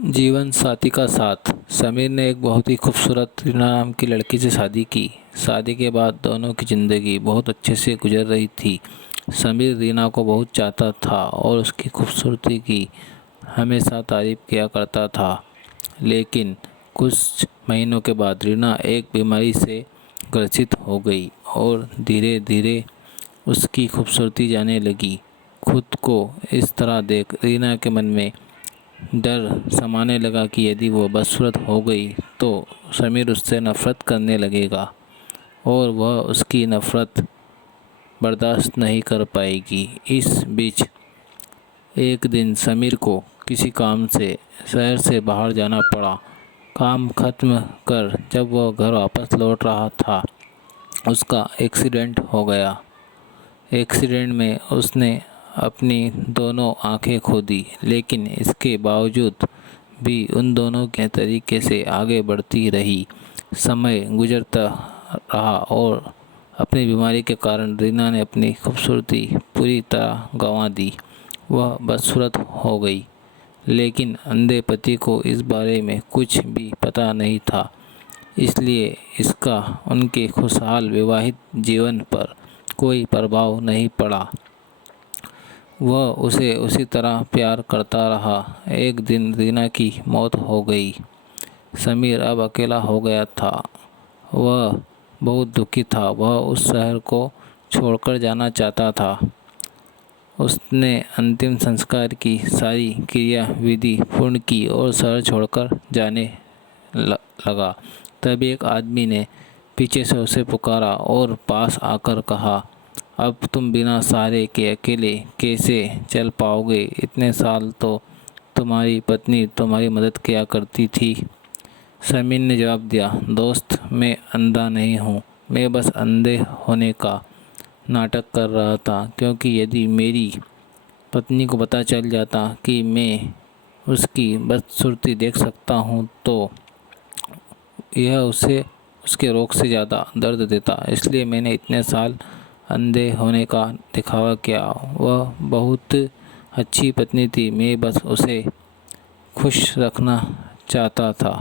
जीवन साथी का साथ। समीर ने एक बहुत ही खूबसूरत रीना नाम की लड़की से शादी की। शादी के बाद दोनों की ज़िंदगी बहुत अच्छे से गुजर रही थी। समीर रीना को बहुत चाहता था और उसकी खूबसूरती की हमेशा तारीफ़ किया करता था। लेकिन कुछ महीनों के बाद रीना एक बीमारी से ग्रसित हो गई और धीरे धीरे उसकी खूबसूरती जाने लगी। खुद को इस तरह देख रीना के मन में डर समाने लगा कि यदि वो बदसूरत हो गई तो समीर उससे नफ़रत करने लगेगा और वह उसकी नफ़रत बर्दाश्त नहीं कर पाएगी। इस बीच एक दिन समीर को किसी काम से शहर से बाहर जाना पड़ा। काम ख़त्म कर जब वह घर वापस लौट रहा था, उसका एक्सीडेंट हो गया। एक्सीडेंट में उसने अपनी दोनों आंखें खो दी, लेकिन इसके बावजूद भी उन दोनों के तरीके से आगे बढ़ती रही। समय गुजरता रहा और अपनी बीमारी के कारण रीना ने अपनी खूबसूरती पूरी तरह गंवा दी। वह बदसूरत हो गई, लेकिन अंधे पति को इस बारे में कुछ भी पता नहीं था, इसलिए इसका उनके खुशहाल विवाहित जीवन पर कोई प्रभाव नहीं पड़ा। वह उसे उसी तरह प्यार करता रहा। एक दिन रीना की मौत हो गई। समीर अब अकेला हो गया था। वह बहुत दुखी था। वह उस शहर को छोड़कर जाना चाहता था। उसने अंतिम संस्कार की सारी क्रिया विधि पूर्ण की और शहर छोड़कर जाने लगा। तभी एक आदमी ने पीछे से उसे पुकारा और पास आकर कहा, अब तुम बिना सहारे के अकेले कैसे चल पाओगे? इतने साल तो तुम्हारी पत्नी तुम्हारी मदद किया करती थी। समीर ने जवाब दिया, दोस्त, मैं अंधा नहीं हूँ, मैं बस अंधे होने का नाटक कर रहा था, क्योंकि यदि मेरी पत्नी को पता चल जाता कि मैं उसकी बदसूरती देख सकता हूँ तो यह उसे उसके रोग से ज़्यादा दर्द देता। इसलिए मैंने इतने साल अंधे होने का दिखावा किया। वह बहुत अच्छी पत्नी थी, मैं बस उसे खुश रखना चाहता था।